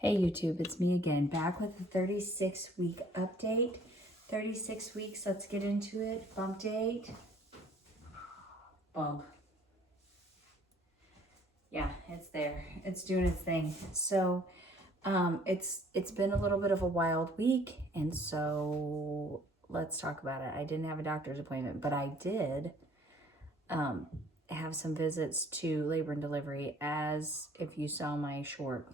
Hey YouTube, it's me again, back with a 36-week update. 36 weeks, let's get into it. Bump date. Bump. Yeah, it's there. It's doing its thing. So, it's been a little bit of a wild week, and so let's talk about it. I didn't have a doctor's appointment, but I did have some visits to labor and delivery, as if you saw my short.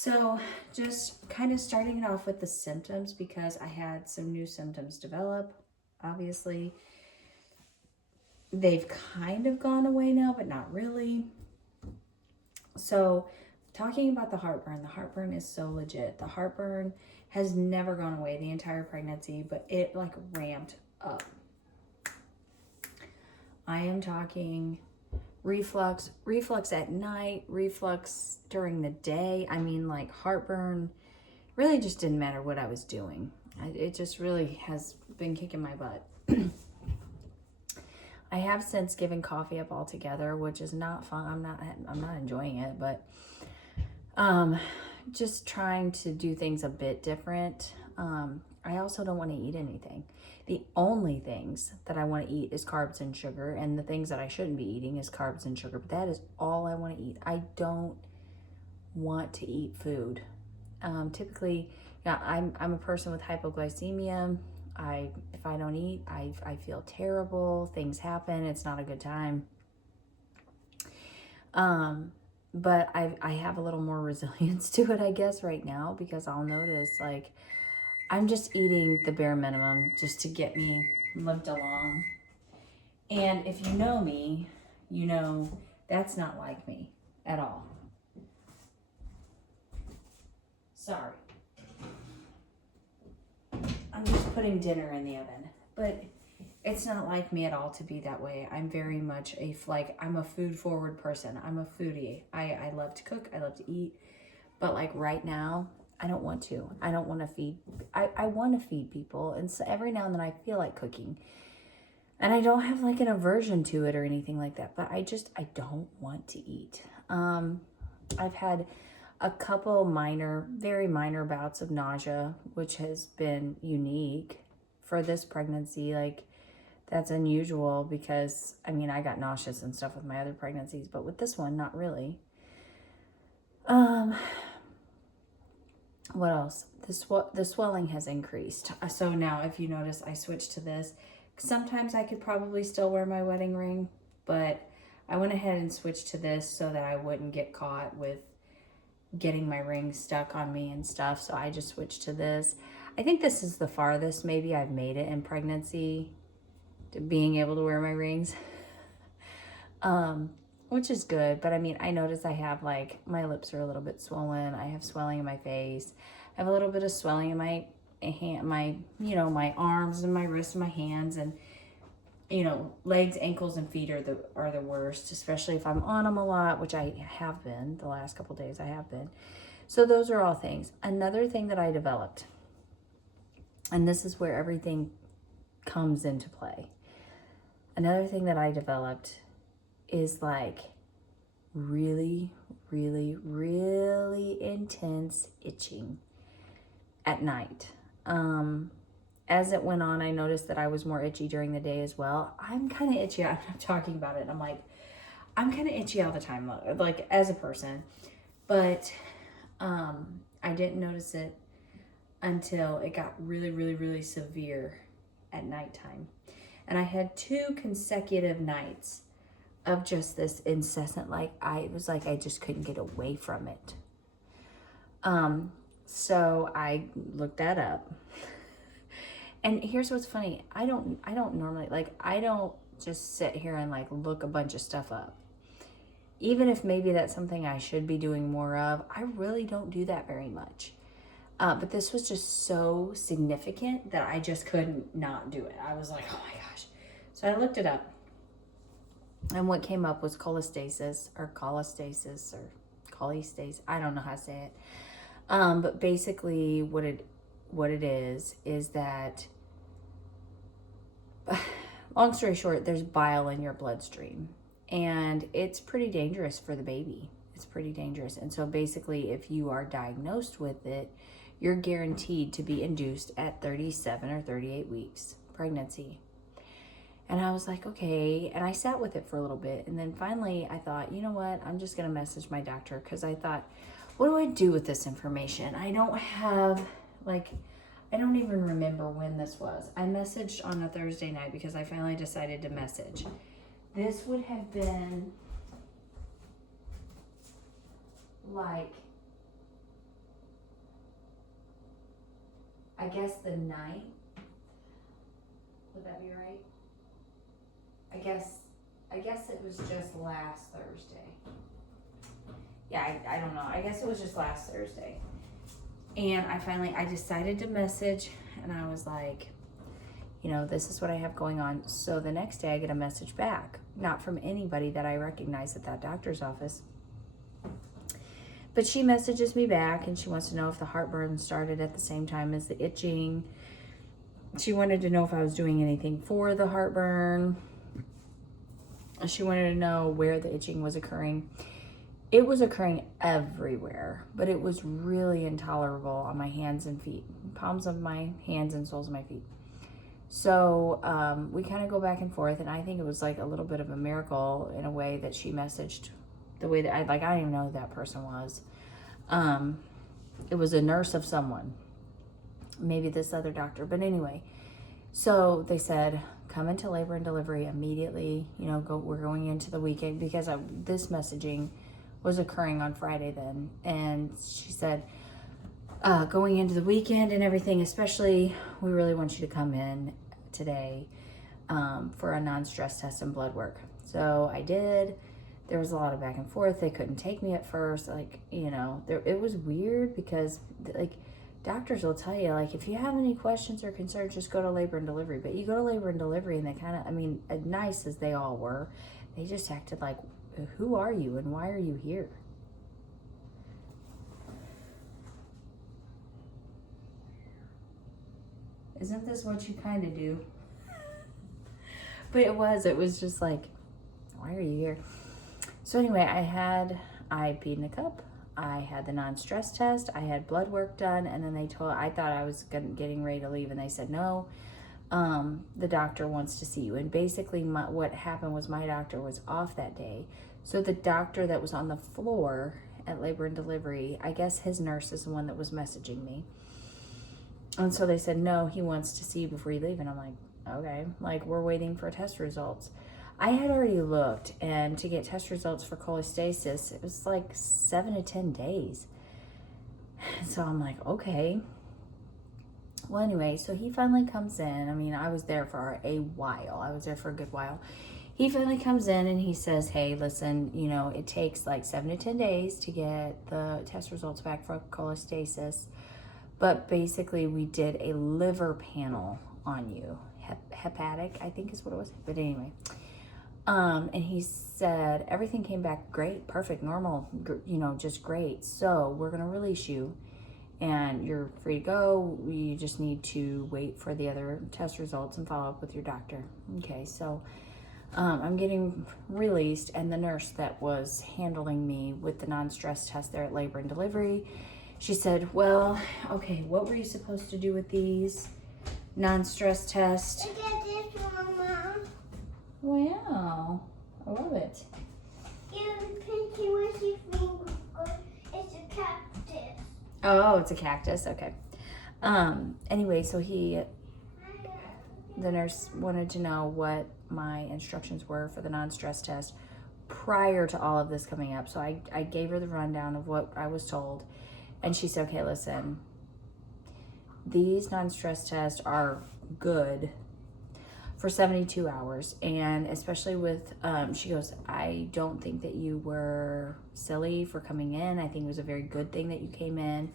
So just kind of starting it off with the symptoms, because I had some new symptoms develop. Obviously, they've kind of gone away now, but not really. So talking about the heartburn is so legit. The heartburn has never gone away the entire pregnancy, but it like ramped up. I am talking reflux at night, reflux during the day. I mean, like, heartburn really just didn't matter what I was doing. It just really has been kicking my butt. I have since given coffee up altogether, which is not fun. I'm not enjoying it, but just trying to do things a bit different. I also don't want to eat anything. The only things that I want to eat is carbs and sugar, and the things that I shouldn't be eating is carbs and sugar, but that is all I want to eat. I don't want to eat food. Typically, yeah, I'm a person with hypoglycemia. If I don't eat, I feel terrible. Things happen. It's not a good time. But I have a little more resilience to it, I guess, right now, because I'll notice, like, I'm just eating the bare minimum just to get me limped along. And if you know me, you know that's not like me at all. Sorry. I'm just putting dinner in the oven. But it's not like me at all to be that way. I'm very much I'm a food forward person. I'm a foodie. I love to cook. I love to eat. But like right now, I don't want to. I don't want to feed. I want to feed people. And so every now and then I feel like cooking. And I don't have like an aversion to it or anything like that. But I don't want to eat. I've had a couple very minor bouts of nausea, which has been unique for this pregnancy. Like, that's unusual because, I mean, I got nauseous and stuff with my other pregnancies, but with this one, not really. What else? The swelling has increased. So now, if you notice, I switched to this. Sometimes I could probably still wear my wedding ring, but I went ahead and switched to this so that I wouldn't get caught with getting my ring stuck on me and stuff. So I just switched to this. I think this is the farthest maybe I've made it in pregnancy, to being able to wear my rings. Which is good, but I mean, I notice I have, like, my lips are a little bit swollen. I have swelling in my face. I have a little bit of swelling in my my arms and my wrists and my hands, and legs, ankles, and feet are the worst, especially if I'm on them a lot, which I have been the last couple days. I have been. So those are all things. Another thing that I developed, and this is where everything comes into play. Another thing that I developed is like really, really, really intense itching at night. As it went on, I noticed that I was more itchy during the day as well. I'm kind of itchy. I'm not talking about it. I'm kind of itchy all the time, like, as a person. But I didn't notice it until it got really, really, really severe at nighttime. And I had 2 consecutive nights of just this incessant, it was like I just couldn't get away from it. So I looked that up. And here's what's funny. I don't normally, I don't just sit here and look a bunch of stuff up. Even if maybe that's something I should be doing more of, I really don't do that very much. But this was just so significant that I just couldn't not do it. I was like, oh my gosh. So I looked it up. And what came up was cholestasis. I don't know how to say it. But basically what it is that, long story short, there's bile in your bloodstream. And it's pretty dangerous for the baby, It's pretty dangerous. And so basically, if you are diagnosed with it, you're guaranteed to be induced at 37 or 38 weeks pregnancy. And I was like, okay. And I sat with it for a little bit. And then finally, I thought, you know what? I'm just going to message my doctor, because I thought, what do I do with this information? I don't have, like, I don't even remember when this was. I messaged on a Thursday night because I finally decided to message. This would have been like, I guess the 9th. Would that be right? I guess it was just last Thursday. Yeah, I don't know. I guess it was just last Thursday. And I decided to message, and I was like, you know, this is what I have going on. So the next day I get a message back, not from anybody that I recognize at that doctor's office. But she messages me back, and she wants to know if the heartburn started at the same time as the itching. She wanted to know if I was doing anything for the heartburn. She wanted to know where the itching was occurring. It was occurring everywhere, but it was really intolerable on my hands and feet, palms of my hands and soles of my feet. So we kind of go back and forth, and I think it was like a little bit of a miracle in a way that she messaged the way that I don't even know who that person was. It was a nurse of someone, maybe this other doctor, but anyway. So they said, come into labor and delivery immediately. You know, we're going into the weekend, because this messaging was occurring on Friday then. And she said, going into the weekend and everything, especially, we really want you to come in today for a non-stress test and blood work. So I did. There was a lot of back and forth. They couldn't take me at first. Like, you know, it was weird, because like, doctors will tell you, like, if you have any questions or concerns, just go to labor and delivery. But you go to labor and delivery, and they kind of, I mean, as nice as they all were, they just acted like, who are you and why are you here? Isn't this what you kind of do? But it was just like, why are you here? So anyway, I peed in a cup. I had the non-stress test. I had blood work done. And then I thought I was getting ready to leave. And they said, no, the doctor wants to see you. And basically what happened was my doctor was off that day. So the doctor that was on the floor at labor and delivery, I guess his nurse is the one that was messaging me. And so they said, no, he wants to see you before you leave. And I'm like, okay, like, we're waiting for test results. I had already looked, and to get test results for cholestasis, it was like 7 to 10 days. So I'm like, okay. Well, anyway, so he finally comes in. I mean, I was there for a while. I was there for a good while. He finally comes in and he says, hey, listen, you know, it takes like 7 to 10 days to get the test results back for cholestasis. But basically, we did a liver panel on you. Hepatic, I think is what it was. But anyway. And he said, everything came back great, perfect, normal, you know, just great. So we're going to release you, and you're free to go. We just need to wait for the other test results and follow up with your doctor. Okay, so I'm getting released, and the nurse that was handling me with the non-stress test there at labor and delivery, she said, well, okay, what were you supposed to do with these non-stress tests? Look at this, Mama. Wow, I love it. You pinky with your finger. It's a cactus. Oh, it's a cactus. Okay. Anyway, so the nurse wanted to know what my instructions were for the non-stress test prior to all of this coming up. So I gave her the rundown of what I was told, and she said, okay, listen, these non-stress tests are good for 72 hours. And especially with, she goes, I don't think that you were silly for coming in. I think it was a very good thing that you came in.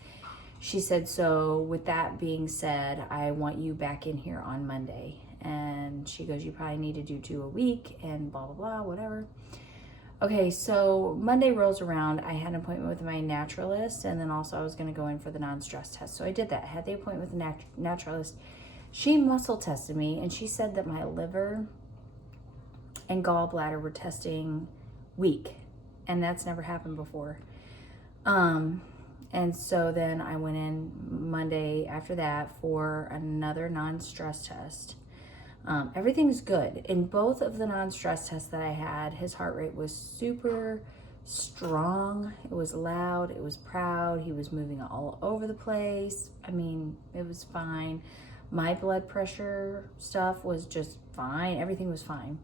She said, so with that being said, I want you back in here on Monday. And she goes, you probably need to do 2 a week and blah, blah, blah, whatever. Okay, so Monday rolls around. I had an appointment with my naturalist, and then also I was going to go in for the non-stress test. So I did that. I had the appointment with the naturalist. She muscle tested me, and she said that my liver and gallbladder were testing weak. and that's never happened before. And so then I went in Monday after that for another non-stress test. Everything's good. In both of the non-stress tests that I had, his heart rate was super strong. It was loud. It was proud. He was moving all over the place. I mean, it was fine. My blood pressure stuff was just fine. Everything was fine.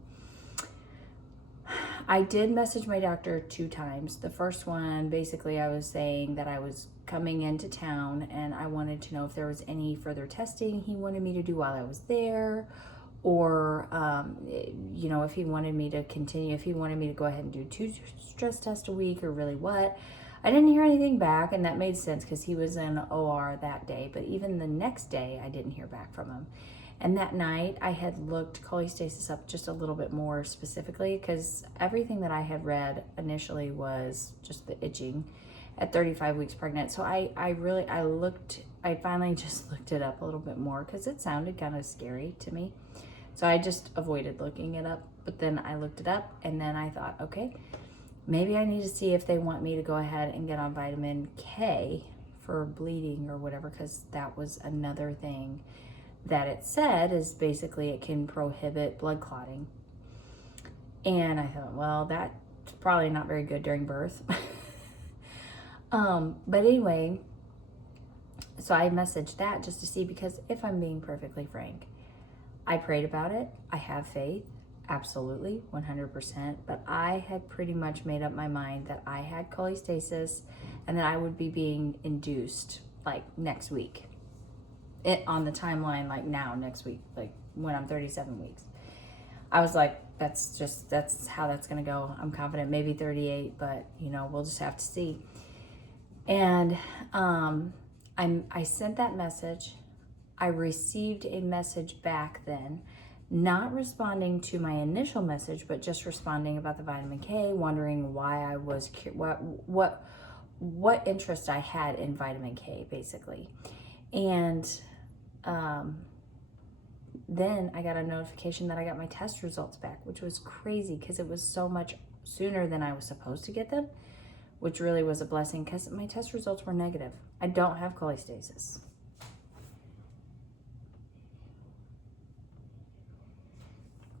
I did message my doctor 2 times. The first one, basically I was saying that I was coming into town and I wanted to know if there was any further testing he wanted me to do while I was there, or, you know, if he wanted me to continue, if he wanted me to go ahead and do 2 stress tests a week, or really what. I didn't hear anything back, and that made sense because he was in OR that day. But even the next day, I didn't hear back from him. And that night, I had looked cholestasis up just a little bit more specifically, because everything that I had read initially was just the itching at 35 weeks pregnant. So I finally just looked it up a little bit more because it sounded kind of scary to me. So I just avoided looking it up. But then I looked it up, and then I thought, okay, maybe I need to see if they want me to go ahead and get on vitamin K for bleeding or whatever, because that was another thing that it said is basically it can prohibit blood clotting. And I thought, well, that's probably not very good during birth. But anyway, so I messaged that just to see, because if I'm being perfectly frank, I prayed about it. I have faith, absolutely, 100%. But I had pretty much made up my mind that I had cholestasis and that I would be being induced like next week. On the timeline, like now, next week, like when I'm 37 weeks. I was like, that's how that's gonna go. I'm confident, maybe 38, but you know, we'll just have to see. And I sent that message. I received a message back then, not responding to my initial message, but just responding about the vitamin K, wondering why I was, what interest I had in vitamin K, basically. And then I got a notification that I got my test results back, which was crazy because it was so much sooner than I was supposed to get them, which really was a blessing because my test results were negative. I don't have cholestasis.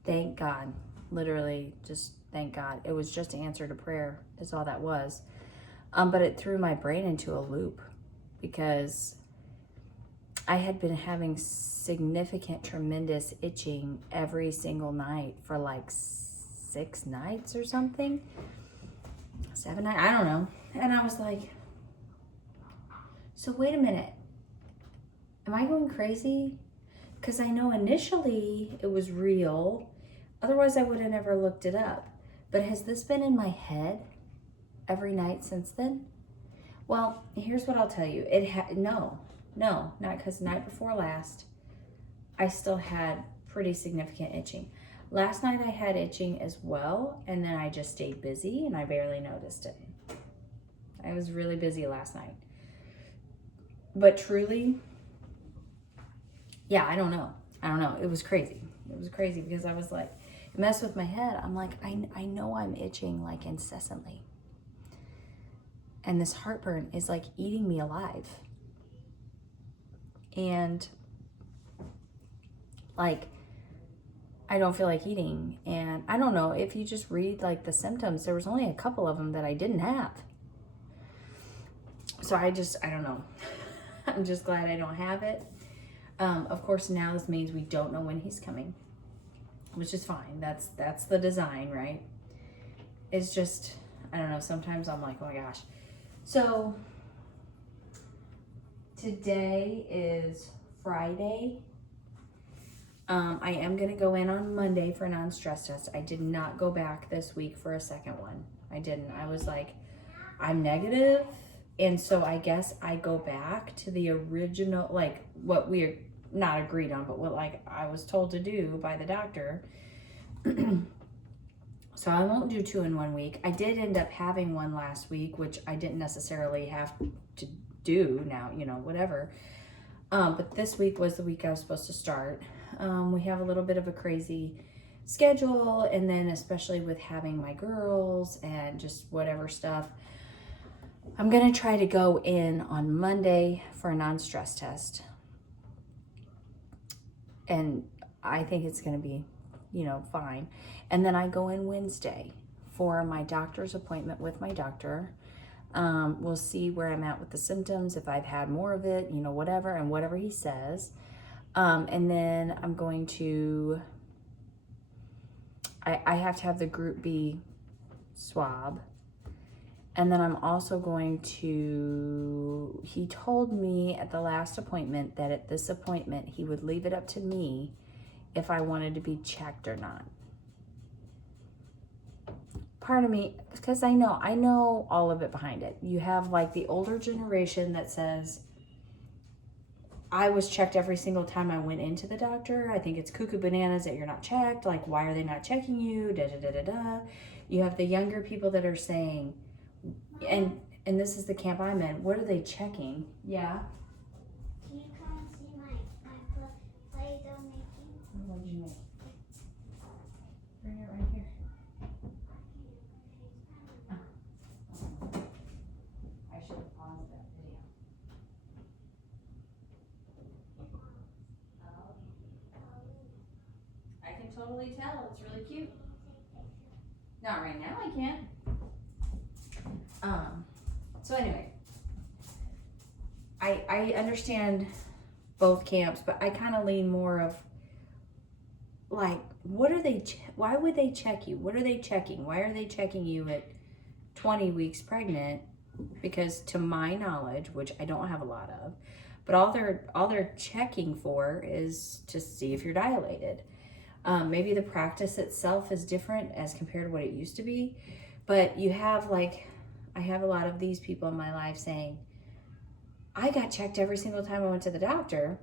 Thank God. Literally, just thank God. It was just an answer to prayer is all that was. But it threw my brain into a loop because I had been having significant, tremendous itching every single night for like 6 nights or something. 7 nights, I don't know. And I was like, so wait a minute. Am I going crazy? Because I know initially it was real. Otherwise, I would have never looked it up. But has this been in my head every night since then? Well, here's what I'll tell you. No, not because the night before last, I still had pretty significant itching. Last night I had itching as well, and then I just stayed busy and I barely noticed it. I was really busy last night. But truly, yeah, I don't know. It was crazy. It was crazy because I was like, it messed with my head. I'm like, I know I'm itching like incessantly. And this heartburn is like eating me alive. And like, I don't feel like eating. And I don't know, if you just read like the symptoms, there was only a couple of them that I didn't have. So I don't know. I'm just glad I don't have it. Of course, now this means we don't know when he's coming, which is fine. That's the design, right? It's just, I don't know. Sometimes I'm like, oh my gosh. So today is Friday. I am going to go in on Monday for a non-stress test. I did not go back this week for a second one. I didn't. I was like, I'm negative. And so I guess I go back to the original, like what we're not agreed on, but what like I was told to do by the doctor. So I won't do 2 in 1 week. I did end up having one last week, which I didn't necessarily have to do now, you know, whatever. But this week was the week I was supposed to start. We have a little bit of a crazy schedule, and then especially with having my girls and just whatever stuff, I'm gonna try to go in on Monday for a non-stress test. And I think it's gonna be, fine. And then I go in Wednesday for my doctor's appointment with my doctor. We'll see where I'm at with the symptoms, if I've had more of it, whatever, and whatever he says. And then I'm going to, I have to have the Group B swab. And then I'm also going to, he told me at the last appointment that at this appointment, he would leave it up to me if I wanted to be checked or not. Part of me, because I know all of it behind it. You have like the older generation that says, I was checked every single time I went into the doctor. I think it's cuckoo bananas that you're not checked. Like, why are they not checking you? Da da da da da. You have the younger people that are saying, and this is the camp I'm in. What are they checking? Yeah. Can you come and see my Play-Doh making? What did you make? Bring it right here. I should have paused that video. I can totally tell. It's really cute. Not right now, I can't. So anyway, I understand both camps, but I kind of lean more of like, what are they, why would they check you? What are they checking? Why are they checking you at 20 weeks pregnant? Because to my knowledge, which I don't have a lot of, but all they're checking for is to see if you're dilated. Maybe the practice itself is different as compared to what it used to be, but you have I have a lot of these people in my life saying, I got checked every single time I went to the doctor,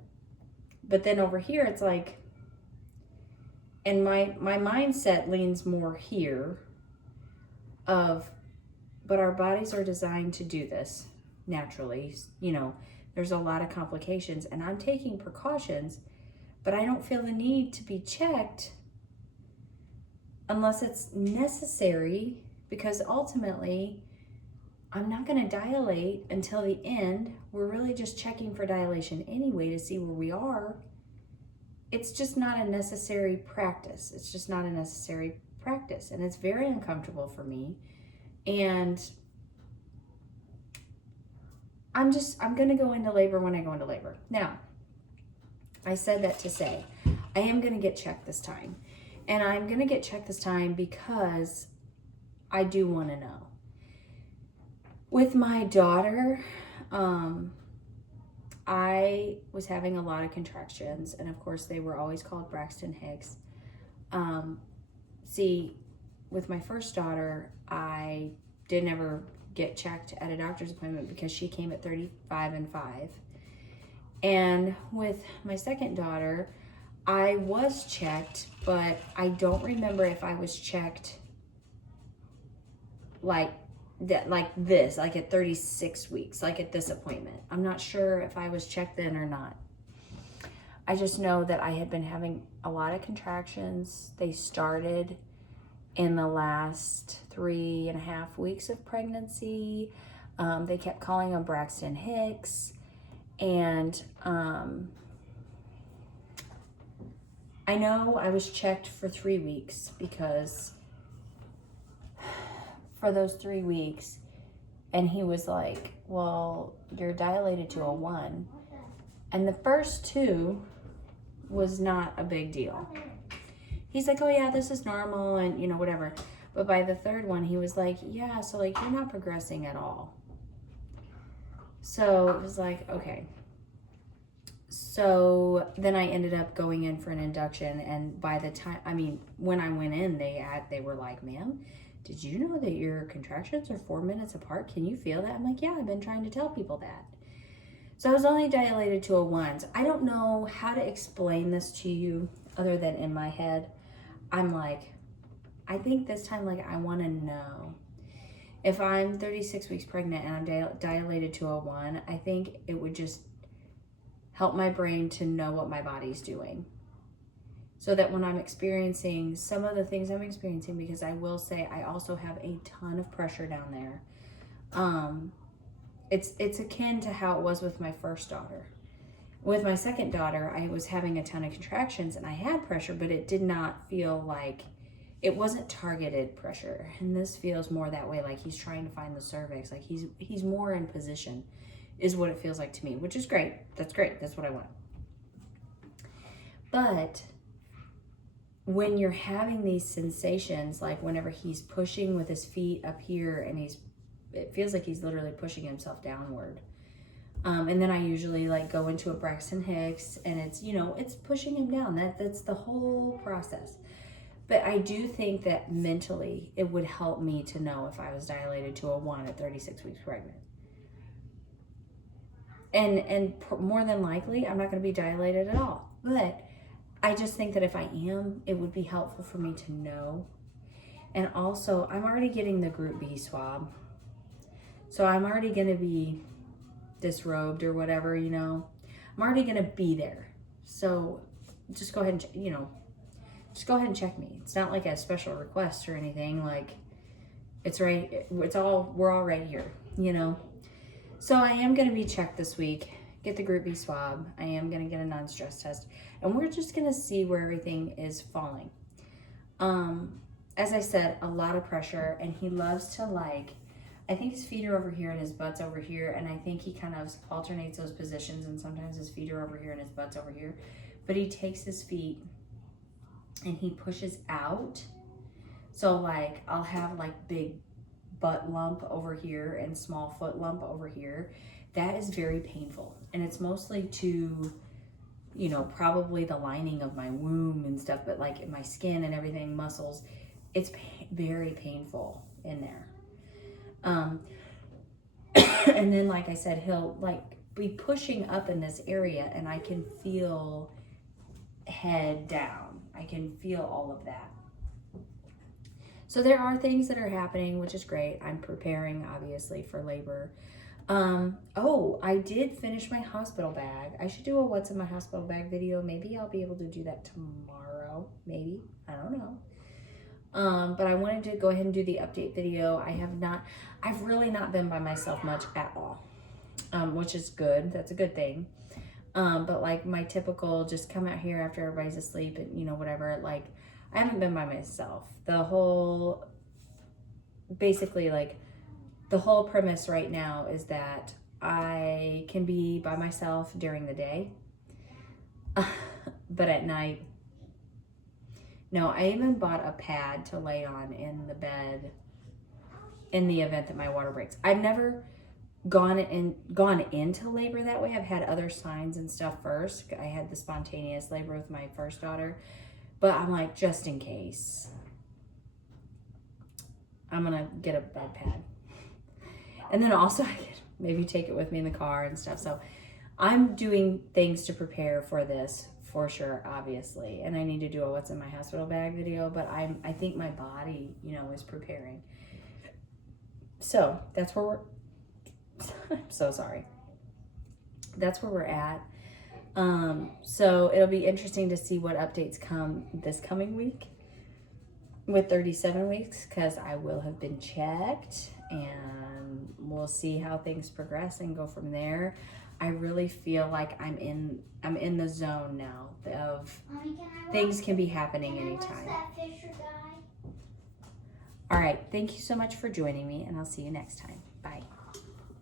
but then over here it's like, and my mindset leans more here of, but our bodies are designed to do this naturally. There's a lot of complications, and I'm taking precautions, but I don't feel the need to be checked unless it's necessary, because ultimately I'm not going to dilate until the end. We're really just checking for dilation anyway to see where we are. It's just not a necessary practice. It's just not a necessary practice, and it's very uncomfortable for me. And I'm going to go into labor when I go into labor. Now, I said that to say, I am going to get checked this time. And I'm going to get checked this time because I do want to know. With my daughter, I was having a lot of contractions, and of course they were always called Braxton Hicks. See, with my first daughter, I didn't ever get checked at a doctor's appointment because she came at 35 and 5. And with my second daughter, I was checked, but I don't remember if I was checked like at 36 weeks, like at this appointment. I'm not sure if I was checked then or not. I just know that I had been having a lot of contractions. They started in the last 3.5 weeks of pregnancy. They kept calling them Braxton Hicks. And I know I was checked for 3 weeks because for those 3 weeks, and he was like, well, you're dilated to a 1. And the first 2 was not a big deal. He's like, oh yeah, this is normal, and whatever. But by the 3rd one, he was like, yeah, so like you're not progressing at all. So it was like, okay. So then I ended up going in for an induction, and by the time, when I went in, they were like, ma'am, did you know that your contractions are 4 minutes apart? Can you feel that? I'm like, yeah, I've been trying to tell people that. So I was only dilated to a 1. So I don't know how to explain this to you other than in my head. I'm like, I think this time, like, I want to know. If I'm 36 weeks pregnant and I'm dilated to a 1, I think it would just help my brain to know what my body's doing. so that when I'm experiencing some of the things I'm experiencing, because I will say I also have a ton of pressure down there. It's akin to how it was with my first daughter. With my second daughter, I was having a ton of contractions and I had pressure, but it did not feel like, it wasn't targeted pressure. And this feels more that way, like he's trying to find the cervix, like he's more in position, is what it feels like to me, which is great. That's great. That's what I want. But when you're having these sensations, like whenever he's pushing with his feet up here and it feels like he's literally pushing himself downward. And then I usually like go into a Braxton Hicks and it's, you know, it's pushing him down. That's the whole process. But I do think that mentally it would help me to know if I was dilated to a 1 at 36 weeks pregnant. And more than likely, I'm not going to be dilated at all. But I just think that if I am, it would be helpful for me to know. And also, I'm already getting the Group B swab. So I'm already going to be disrobed or whatever, you know. I'm already going to be there. So just go ahead and, you know, just go ahead and check me. It's not like a special request or anything. Like, it's right, we're all right here, you know. So I am going to be checked this week, get the Group B swab. I am going to get a non-stress test. And we're just going to see where everything is falling. As I said, a lot of pressure. And he loves to, like, I think his feet are over here and his butt's over here. And I think he kind of alternates those positions. And sometimes his feet are over here and his butt's over here. But he takes his feet and he pushes out. So, like, I'll have, like, big butt lump over here and small foot lump over here. That is very painful. And it's mostly to, you know, probably the lining of my womb and stuff, but like in my skin and everything, muscles, it's very painful in there. And then, like I said, he'll like be pushing up in this area and I can feel head down. I can feel all of that. So there are things that are happening, which is great. I'm preparing, obviously, for labor. Oh, I did finish my hospital bag. I should do a what's in my hospital bag video. Maybe I'll be able to do that tomorrow. Maybe. I don't know. But I wanted to go ahead and do the update video. I've really not been by myself much at all, which is good. That's a good thing. But like my typical, just come out here after everybody's asleep and, you know, whatever, like, I haven't been by myself. Basically, like, the whole premise right now is that I can be by myself during the day, but at night, no. I even bought a pad to lay on in the bed in the event that my water breaks. I've never gone into labor that way. I've had other signs and stuff first. I had the spontaneous labor with my first daughter. But I'm like, just in case, I'm going to get a bed pad. And then also I could maybe take it with me in the car and stuff. So I'm doing things to prepare for this for sure, obviously. And I need to do a what's in my hospital bag video. But I think my body, you know, is preparing. So that's where we're, I'm so sorry. That's where we're at. So it'll be interesting to see what updates come this coming week with 37 weeks, because I will have been checked and we'll see how things progress and go from there. I really feel like I'm in the zone now of things can be happening anytime. All right. Thank you so much for joining me, and I'll see you next time.